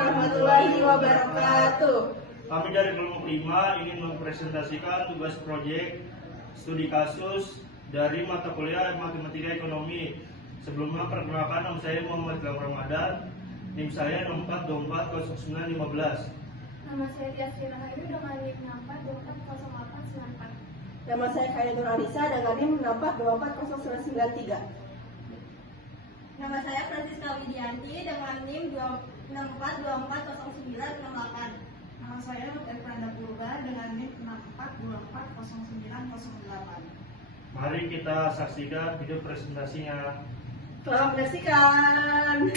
warahmatullahi wabarakatuh. Kami dari kelompok 5 ingin mempresentasikan tugas proyek studi kasus dari mata kuliah Matematika Ekonomi. Sebelumnya perkenalkan, nama saya Muhammad Ramadan, NIM saya 64240915. Nama saya Tiasri Rahayu dengan NIM 64240894. Nama saya Khairuddin Alisa dengan NIM 64240993. Nama saya Francisca Widianti dengan NIM 64240968. Nama saya Erfranda Purba dengan NIM 64240908. Mari kita saksikan video presentasinya. Selamat menyaksikan.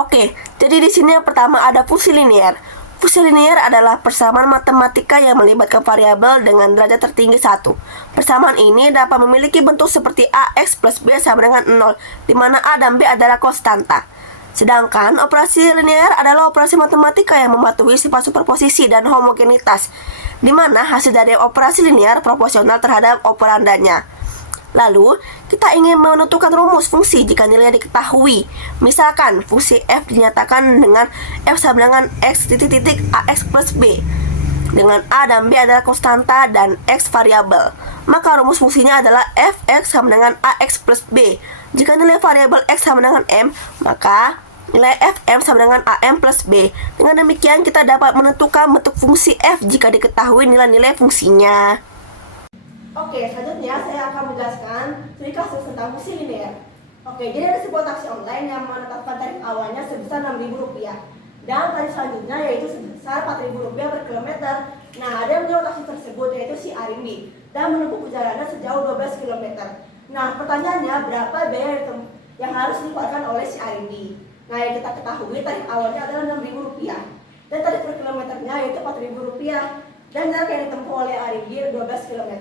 Oke, jadi di sini yang pertama ada fungsi linier. Fungsi linier adalah persamaan matematika yang melibatkan variabel dengan derajat tertinggi 1. Persamaan ini dapat memiliki bentuk seperti AX plus B sama dengan 0, di mana A dan B adalah konstanta. Sedangkan operasi linier adalah operasi matematika yang mematuhi sifat superposisi dan homogenitas, di mana hasil dari operasi linier proporsional terhadap operandanya. Lalu, kita ingin menentukan rumus fungsi jika nilainya diketahui. Misalkan, fungsi f dinyatakan dengan f sama dengan x titik-titik ax plus b, dengan a dan b adalah konstanta dan x variabel. Maka rumus fungsinya adalah fx sama dengan ax plus b. Jika nilai variabel x sama dengan m, maka nilai fm sama dengan am plus b. Dengan demikian, kita dapat menentukan bentuk fungsi f jika diketahui nilai-nilai fungsinya. Oke, selanjutnya saya akan menjelaskan studi kasus tentang fungsi linier. Oke, jadi ada sebuah taksi online yang menetapkan tarif awalnya sebesar Rp6.000 dan tarif selanjutnya yaitu sebesar Rp4.000 per kilometer. Nah, ada yang menyewa taksi tersebut yaitu si Arimbi dan menempuh perjalanan sejauh 12 km. Nah, pertanyaannya berapa biaya yang harus dikeluarkan oleh si Arimbi? Nah, yang kita ketahui tarif awalnya adalah Rp6.000 dan tarif per kilometernya yaitu Rp4.000 dan jarak yang ditempuh oleh Arimbi 12 km.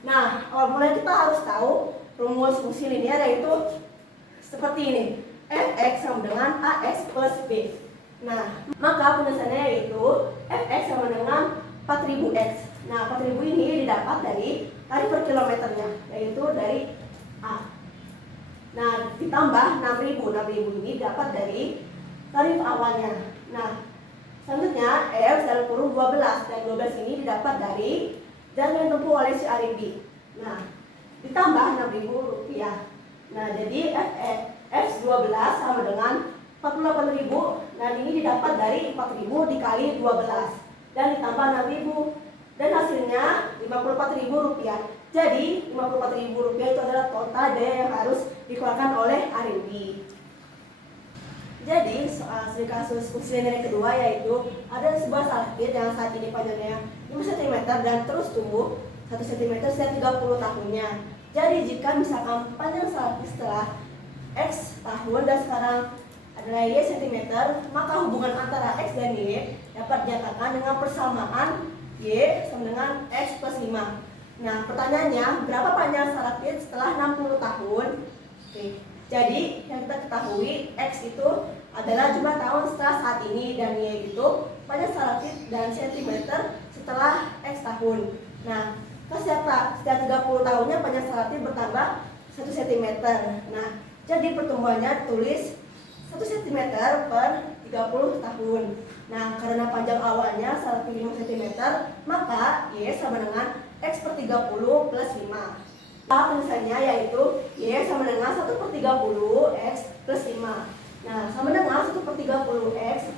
Nah, awal mulanya kita harus tahu rumus fungsi linier yaitu seperti ini. Fx sama dengan ax plus b. Nah, maka penulisannya yaitu fx sama dengan 4000x. Nah, 4000 ini didapat dari tarif per kilometernya, yaitu dari A. Nah, ditambah 6000. 6000 ini dapat dari tarif awalnya. Nah, selanjutnya F dalam kurung 12 dan 12 ini didapat dari jarak yang ditempuh oleh si Arimbi. Nah, ditambah Rp6.000. Nah, jadi F12 sama dengan 48.000. Nah, ini didapat dari 4.000 dikali 12 dan ditambah 6.000 dan hasilnya Rp54.000. Jadi Rp54.000 itu adalah total biaya yang harus dikeluarkan oleh Arimbi. Jadi studi kasus fungsi linier yang kedua yaitu ada sebuah salakit yang saat ini panjangnya 5 cm dan terus tumbuh 1 cm setiap 30 tahunnya. Jadi jika misalkan panjang salakit setelah X tahun dan sekarang adalah Y cm, maka hubungan antara X dan Y dapat dinyatakan dengan persamaan Y sama dengan X plus 5. Nah, pertanyaannya berapa panjang salakit setelah 60 tahun? Oke. Jadi yang kita ketahui X itu adalah jumlah tahun setelah saat ini dan Y itu panjang salakit dan sentimeter setelah X tahun. Nah, setiap 30 tahunnya panjang salakit bertambah 1 cm. Nah, jadi pertumbuhannya tulis 1 cm per 30 tahun. Nah, karena panjang awalnya salakit 5 cm, maka Y sama dengan X per 30 plus 5. Tulisannya yaitu Y sama dengan 1 per 30 X plus 5. Nah, sama dengan 1 per 30 X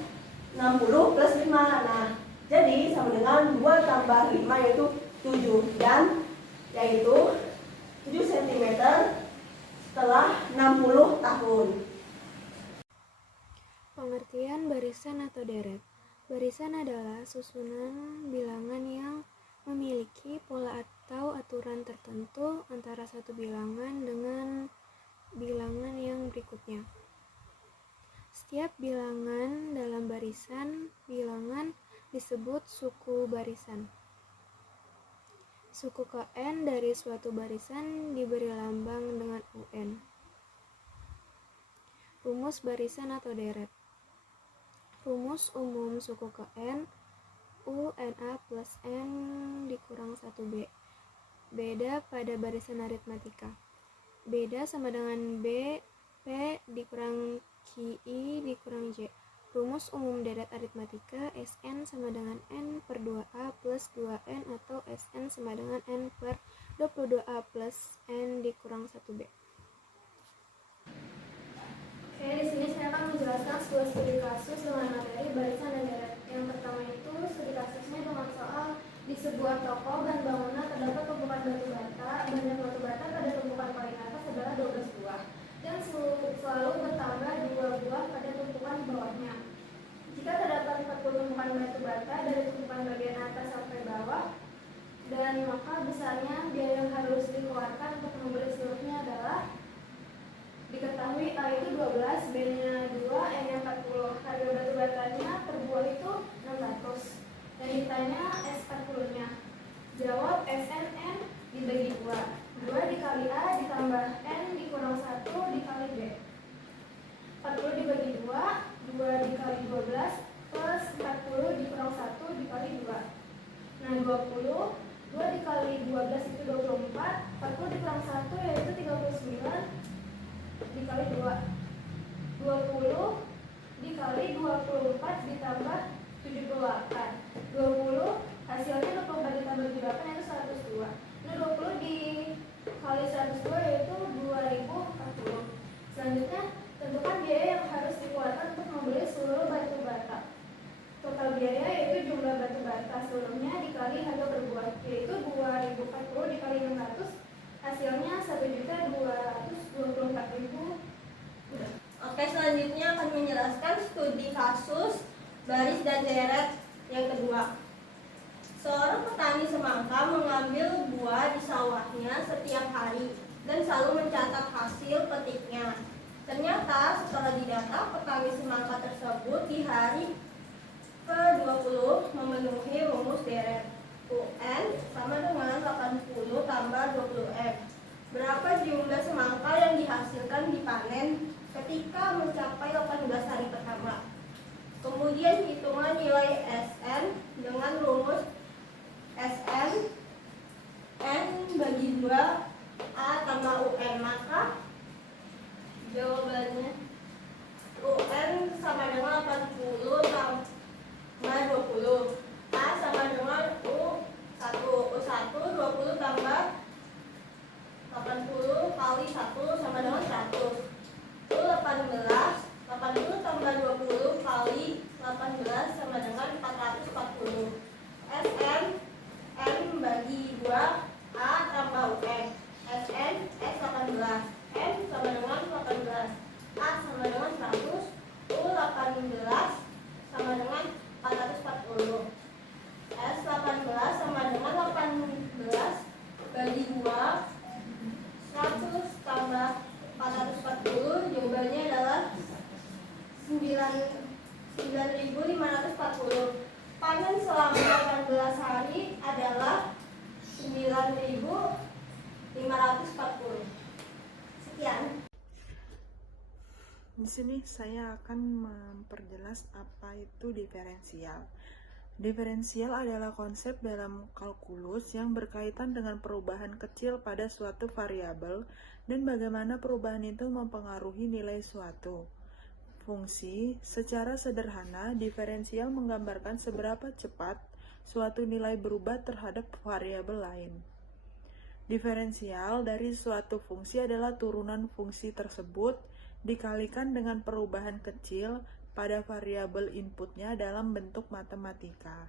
60 plus 5. Nah, jadi sama dengan 2 tambah 5 yaitu 7 dan yaitu 7 cm setelah 60 tahun. Pengertian barisan atau deret. Barisan adalah susunan bilangan yang memiliki pola atau aturan tertentu antara satu bilangan dengan bilangan yang berikutnya. Setiap bilangan dalam barisan bilangan disebut suku barisan. Suku ke n dari suatu barisan diberi lambang dengan UN. Rumus barisan atau deret. Rumus umum suku ke n UNA plus N dikurang 1B. Beda pada barisan aritmatika. Beda sama dengan B, P dikurang QI dikurang J. Rumus umum deret aritmatika Sn sama dengan N per 2A plus 2N atau Sn sama dengan N per 22A plus N dikurang 1B. Oke, di sini saya akan menjelaskan sebuah studi kasus dengan materi barisan dan deret. Yang pertama itu studi kasusnya dengan soal di sebuah toko dan bangunan terdapat tumpukan batu bata. Banyak batu bata pada tumpukan paling atas adalah 12 buah dan selalu bertambah 2 buah pada tumpukan di bawahnya. Jika terdapat 40 tumpukan batu bata dari tumpukan bagian atas sampai bawah, dan maka besarnya biaya yang harus dikeluarkan untuk membeli seluruhnya adalah diketahui A itu 12, B-nya 2, N-nya 40. Harga batu batanya per buah itu 600. Dan ditanya S40-nya. Jawab SNN dibagi 2. 2 dikali A ditambah N dikurang 1 dikali B. 40 dibagi 2, 2 dikali 12 plus 40 dikurang 1 dikali 2. Nah 20, 2 dikali 12 itu 24, 40 dikurang 1 yaitu 39 dikali 2. 20 dikali 24 ditambah 78. 20 hasilnya 24 ditambah 78 yaitu 102. Nah 20 dikali 102 yaitu 2040. Selanjutnya tentukan biaya yang harus dikeluarkan untuk membeli seluruh batu bata. Total biaya yaitu jumlah batu bata seluruhnya dikali harga per buah, yaitu 2040 dikali 600, hasilnya 1.224.000. Oke, selanjutnya akan menjelaskan studi kasus baris dan deret yang kedua. Seorang petani semangka mengambil buah di sawahnya setiap hari dan selalu mencatat hasil petiknya. Ternyata setelah didata, petani semangka tersebut di hari ke-20 memenuhi rumus deret. UN sama dengan 80 tambah 20M. Berapa jumlah semangka yang dihasilkan dipanen ketika mencapai 18 hari pertama. Kemudian hitungan nilai SN dengan rumus SN N bagi 2 A tambah UN. Maka jawabannya UN sama dengan 80 tambah 20. A sama dengan U1. U1 20 tambah 80 kali 1 sama dengan 100. U 18. 80 tambah 20 kali 18 sama dengan 440. SN M bagi 2 A tambah UN. SN S 18. M sama dengan 18. A sama dengan 100. U 18 sama dengan 440. S 18 sama dengan 18 bagi 2. 100 tambah 440, jawabannya adalah 9.540. Panen selama 18 hari adalah 9.540. Sekian. Di sini saya akan memperjelas apa itu diferensial. Diferensial adalah konsep dalam kalkulus yang berkaitan dengan perubahan kecil pada suatu variabel dan bagaimana perubahan itu mempengaruhi nilai suatu fungsi. Secara sederhana, diferensial menggambarkan seberapa cepat suatu nilai berubah terhadap variabel lain. Diferensial dari suatu fungsi adalah turunan fungsi tersebut dikalikan dengan perubahan kecil pada variabel inputnya dalam bentuk matematika.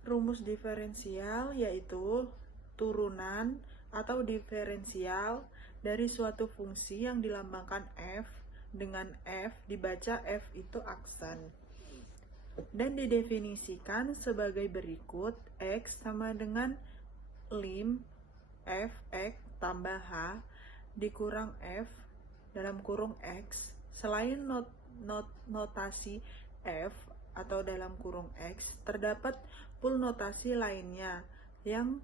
Rumus diferensial yaitu turunan atau diferensial dari suatu fungsi yang dilambangkan f dengan f dibaca f itu aksen dan didefinisikan sebagai berikut. X sama dengan lim fx tambah h dikurang f dalam kurung X. Selain notasi F atau dalam kurung X, terdapat pool notasi lainnya yang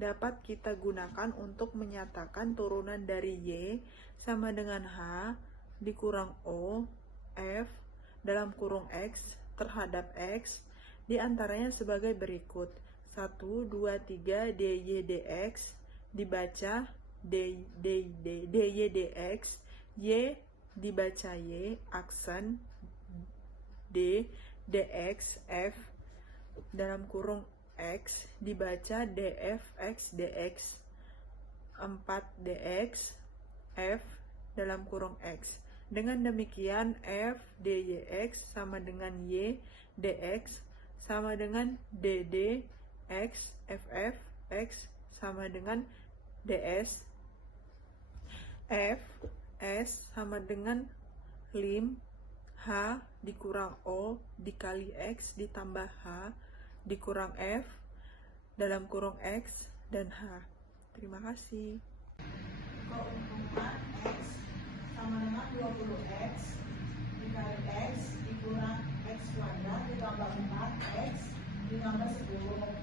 dapat kita gunakan untuk menyatakan turunan dari Y sama dengan H dikurang O F dalam kurung X terhadap X, diantaranya sebagai berikut. 1, 2, 3 dy dx dibaca dy dx Y dibaca Y, aksen D, DX, F, dalam kurung X, dibaca DF, X, DX, 4DX, F, dalam kurung X. Dengan demikian, F, DYX sama dengan Y, DX, sama dengan DD, X, FF, X, sama dengan DS, F, S, sama dengan lim, H dikurang O dikali X ditambah H dikurang F dalam kurung X dan H. Terima kasih. Keuntungan X sama dengan 20X dikali X dikurang X kuadrat ditambah 4X ditambah 10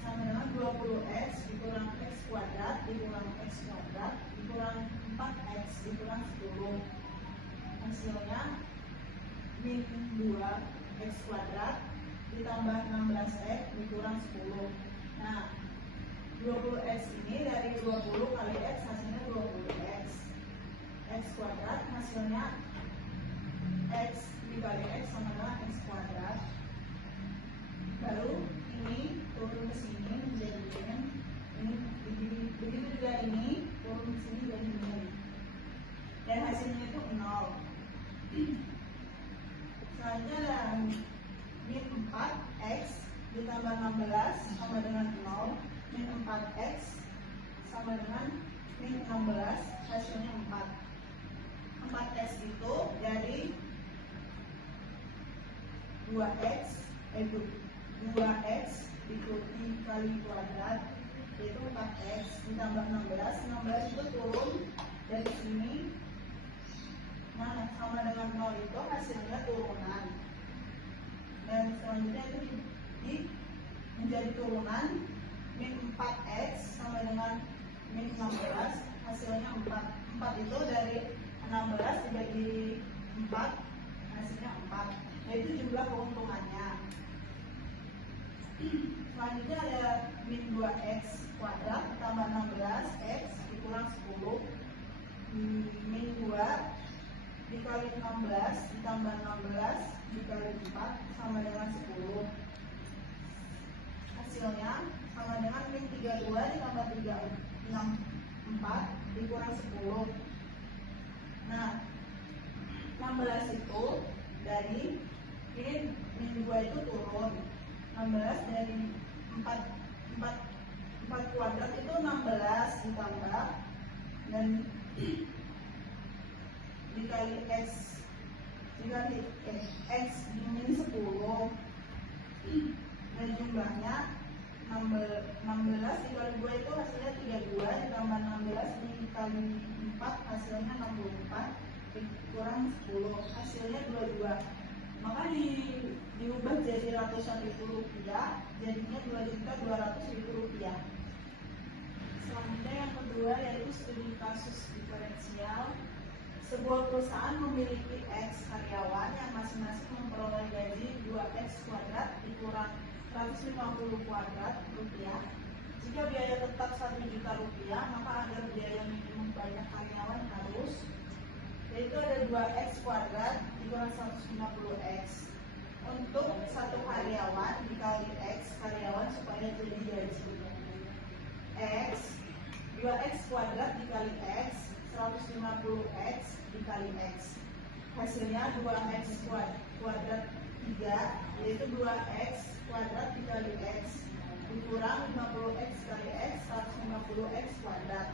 sama dengan 20X dikurang X kuadrat dikurang X kuadrat dikurang 4X dikurang 10. Hasilnya min 2X kuadrat ditambah 16X dikurang 10. Nah, 20X ini dari 20 kali X hasilnya 20X. X kuadrat hasilnya X dikali X sama dengan X kuadrat. Baru ini turun ke sini menjadi ini begitu juga ini turun ke sini jadi ini. Dan hasilnya itu 0. Selanjutnya ada min 4X ditambah 16 sama dengan 0. Min 4X sama dengan min 16 hasilnya 4. 4X itu dari 2X dikali kuadrat yaitu 4X ditambah 16 itu turun dari sini. Nah, sama dengan 0 itu hasilnya turunan. Dan selanjutnya itu menjadi turunan min 4X sama dengan min 16 hasilnya 4. 4 itu dari 16 dibagi 4 hasilnya 4. Nah, itu jumlah keuntungannya. Selanjutnya ada min 2X kuadrat ditambah 16X dikurang 10. Min 2 dikali 16 ditambah 16 dikali 4 sama dengan 10. Hasilnya sama dengan min 32 ditambah 4 dikurang 10. Nah, 16 itu dari ini min 2 itu turun. 16 dari 4 kuadrat itu 16 ditambah dan dikali X ini 10 dan jumlahnya 16 dikali 2 itu hasilnya 32 ditambah 16 dikali 4 hasilnya 64 dikurang 10 hasilnya 22. Maka diubah jadi ratusan ribu rupiah jadinya 2.200.000 rupiah. Selanjutnya yang kedua yaitu studi kasus diferensial. Sebuah perusahaan memiliki X karyawan yang masing-masing memperoleh gaji 2X kuadrat dikurang 150 kuadrat rupiah. Jika biaya tetap 1 juta rupiah, maka agar biaya minimum banyak karyawan harus yaitu ada 2X kuadrat dikurang 150X. Untuk satu karyawan dikali X karyawan supaya jadi gaji X 2X kuadrat dikali X 150X dikali X. Hasilnya 2X kuadrat 3 yaitu 2X kuadrat dikali X dikurang 50X kali X 150X kuadrat.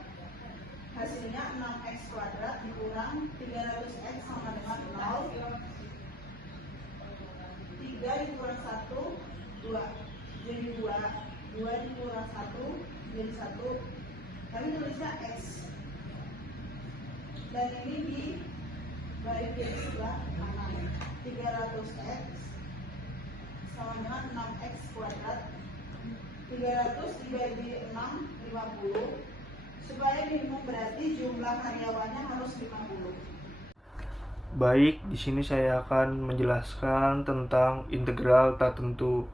Hasilnya 6X kuadrat dikurang 300X sama dengan 0. 3 dikurang 1 2 jadi 2 dikurang 1 jadi 1. Kami tulisnya X. Dan ini dibalik di sebelah kanan 300X sama dengan 6X kuadrat. 300 dibagi 6 50 supaya minimum berarti jumlah karyawannya harus 50. Baik, di sini saya akan menjelaskan tentang integral tak tentu.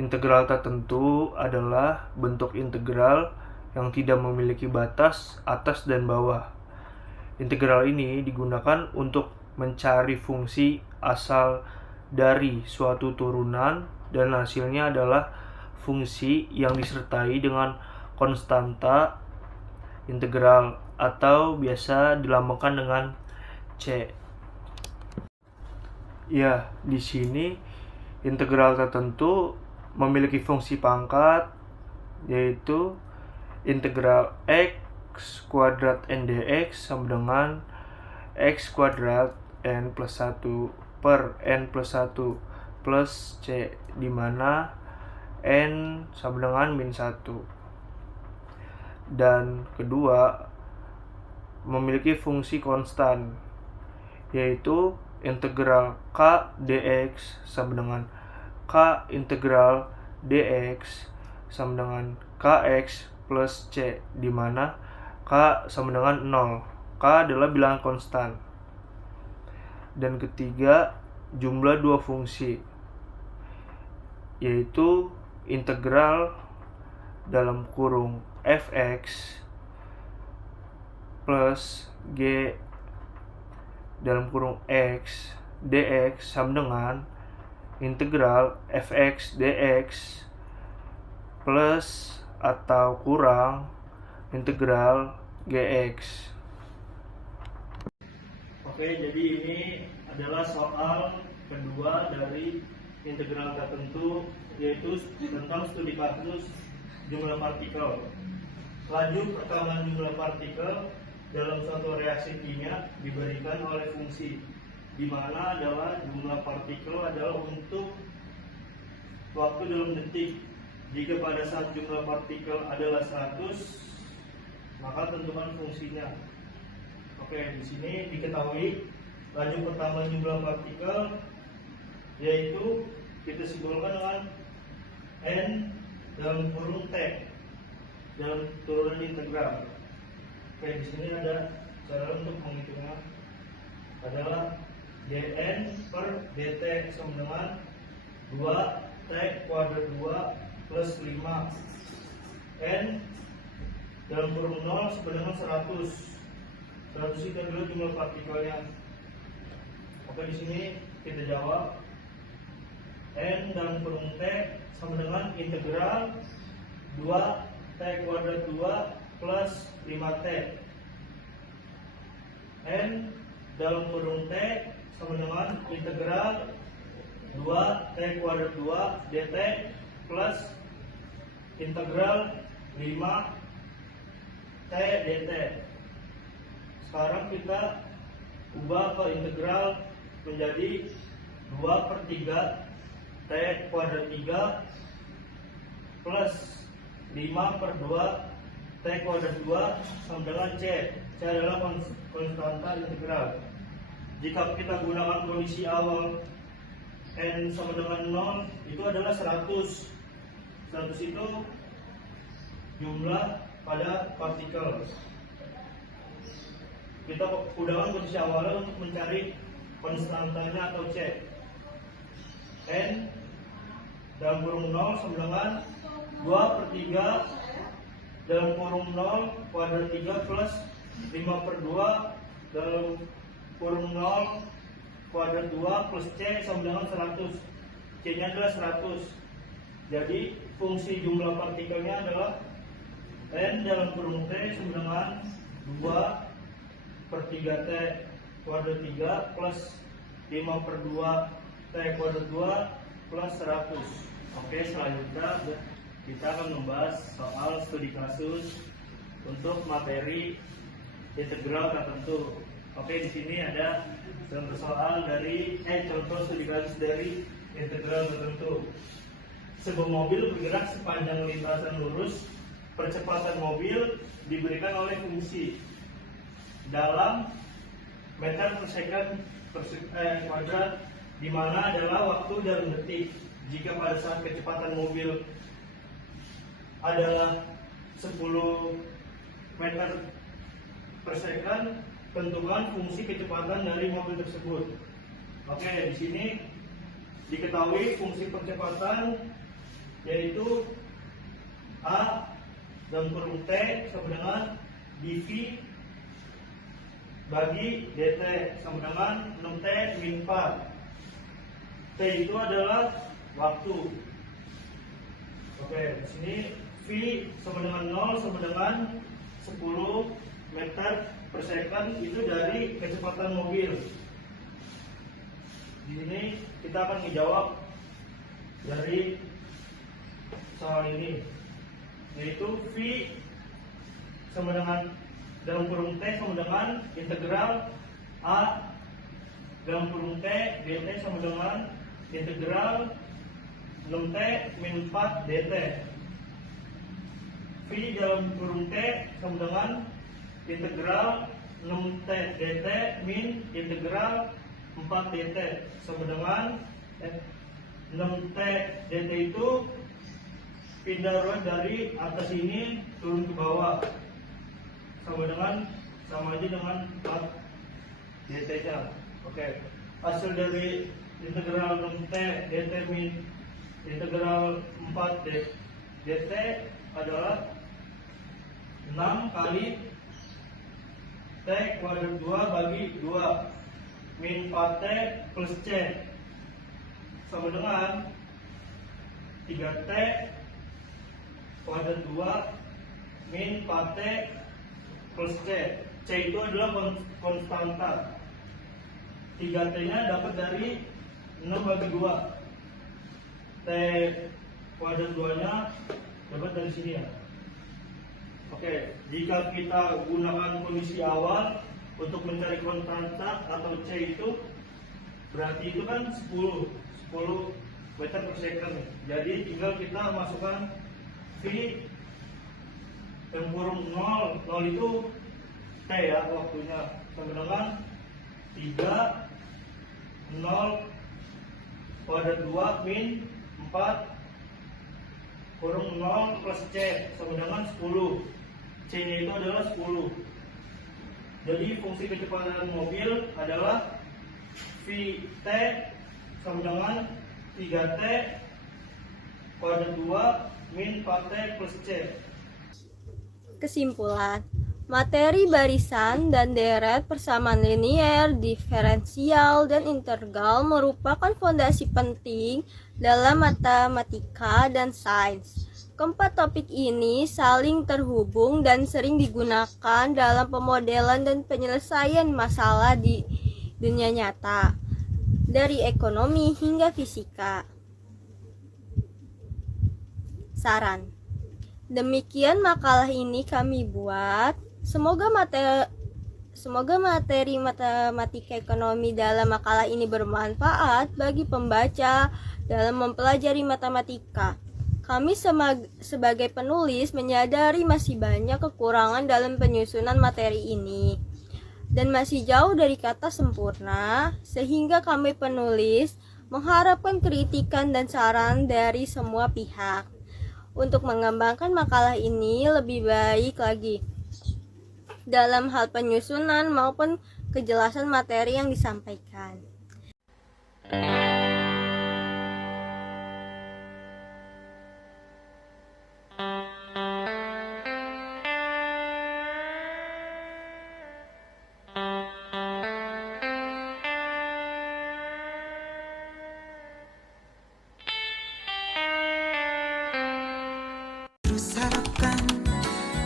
Integral tak tentu adalah bentuk integral yang tidak memiliki batas atas dan bawah. Integral ini digunakan untuk mencari fungsi asal dari suatu turunan dan hasilnya adalah fungsi yang disertai dengan konstanta integral atau biasa dilambangkan dengan C. Ya, di sini integral tertentu memiliki fungsi pangkat yaitu integral x kuadrat n dx sama dengan x kuadrat n plus 1 per n plus 1 plus c, di mana n sama dengan min 1. Dan kedua, memiliki fungsi konstan yaitu integral k dx sama dengan k integral dx sama dengan kx plus c, di mana k sama dengan 0. K adalah bilangan konstan. Dan ketiga, jumlah dua fungsi yaitu integral dalam kurung fx plus g dalam kurung x dx sama dengan integral fx dx plus atau kurang integral gx. Oke, jadi ini adalah soal kedua dari integral tertentu, yaitu tentang studi kasus jumlah partikel. Laju perkembangan jumlah partikel dalam suatu reaksi kimia diberikan oleh fungsi, di mana adalah jumlah partikel adalah untuk waktu dalam detik. Jika pada saat jumlah partikel adalah 100, maka tentukan fungsinya. Oke, di sini diketahui laju pertambahan jumlah partikel yaitu kita simbolkan dengan n dalam kurung t dalam turunan integral. Oke, di sini ada cara untuk menghitungnya adalah dn per dt sama dengan 2t kuadrat 2 plus 5 n dalam kurung 0 sama dengan 100. 100 itu adalah jumlah partikelnya. Oke, di sini kita jawab n dalam kurung t sama dengan integral 2t kuadrat 2 plus 5t. N dalam kurung t sama dengan integral 2t kuadrat 2 dt plus integral 5t dt. Sekarang kita ubah ke integral menjadi 2 per 3 t kuadrat 3 plus 5 per 2 t kuadrat 2 sama dengan c. C adalah konstanta integral. Jika kita gunakan kondisi awal n sama dengan 0, itu adalah 100. 100 itu jumlah pada partikel. Kita gunakan kondisi awalnya untuk mencari konstantanya atau c. N dalam kurung 0 sama dengan 2 per 3 dalam kurung 0 kuadrat 3 plus 5 per 2 dalam kurung 0 kuadrat 2 plus c sama dengan 100. C nya adalah 100. Jadi fungsi jumlah partikelnya adalah n dalam kurung t sama dengan 2 per 3t kuadrat 3 plus 5 per 2 t kuadrat 2 plus 100. Oke, selanjutnya kita akan membahas soal studi kasus untuk materi integral tertentu. Oke, di sini ada contoh soal dari contoh studi kasus dari integral tertentu. Sebuah mobil bergerak sepanjang lintasan lurus, percepatan mobil diberikan oleh fungsi dalam meter per second kuadrat, di mana adalah waktu dalam detik. Jika pada saat kecepatan mobil adalah 10 meter per second, tentukan fungsi kecepatan dari mobil tersebut. Oke, di sini diketahui fungsi percepatan yaitu a dalam kurung t sama dengan dv bagi DT sama dengan 6T min 4. T itu adalah waktu. Oke, di sini V sama dengan 0 sama dengan 10 meter per second itu dari kecepatan mobil. Di sini kita akan menjawab dari soal ini, yaitu V sama dengan dalam kurung T sama dengan integral A dalam kurung T dt sama dengan integral 6T min 4 dt. V dalam kurung T sama dengan integral 6T dt min integral 4 dt sama dengan 6T dt itu pindah root dari atas ini turun ke bawah sama aja dengan 4 dt nya. Oke, hasil dari integral 6T dt min integral 4 dt adalah 6 kali T kuadrat 2 bagi 2 min 4T plus C sama dengan 3T kuadrat 2 min 4T plus C. C itu adalah konstanta. 3T nya dapat dari 6 bagi 2. T kuadrat 2 nya dapat dari sini ya. Oke, jika kita gunakan kondisi awal untuk mencari konstanta atau C itu, berarti itu kan 10 meter per second. Jadi tinggal kita masukkan V yang kurung 0 itu T ya waktunya sama dengan 3 0 kuadrat 2 min 4 kurung 0 plus C sama dengan 10. C nya itu adalah 10. Jadi fungsi kecepatan mobil adalah Vt sama dengan 3T kuadrat 2 min 4T plus C. Kesimpulan, materi barisan dan deret persamaan linier, diferensial, dan integral merupakan fondasi penting dalam matematika dan sains. Keempat topik ini saling terhubung dan sering digunakan dalam pemodelan dan penyelesaian masalah di dunia nyata, dari ekonomi hingga fisika. Saran. Demikian makalah ini kami buat. Semoga materi matematika ekonomi dalam makalah ini bermanfaat bagi pembaca dalam mempelajari matematika. Kami sebagai penulis menyadari masih banyak kekurangan dalam penyusunan materi ini dan masih jauh dari kata sempurna, sehingga kami penulis mengharapkan kritikan dan saran dari semua pihak untuk mengembangkan makalah ini lebih baik lagi dalam hal penyusunan maupun kejelasan materi yang disampaikan. Terus harapkan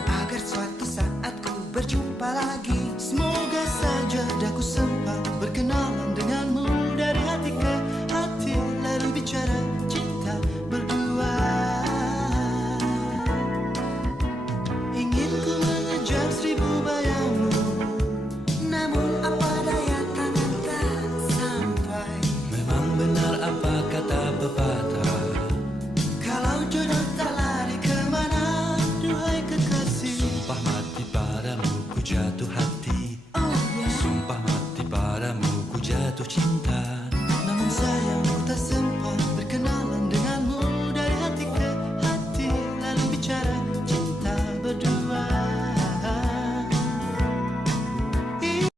agar suatu saat ku berjumpa lagi. Semoga saja daku sempat berkenalan denganmu dari hati ke hati, lalu bicara cinta berdua. Ingin ku mengejar 1000 bayangmu, namun apa daya tangan tak sampai. Memang benar apa kata pepatah, kalau jodoh tak lari kemana, duhai kekasih. Sumpah mati padamu ku jatuh hati, sumpah mati padamu ku jatuh cinta, namun sayangmu tak sempat.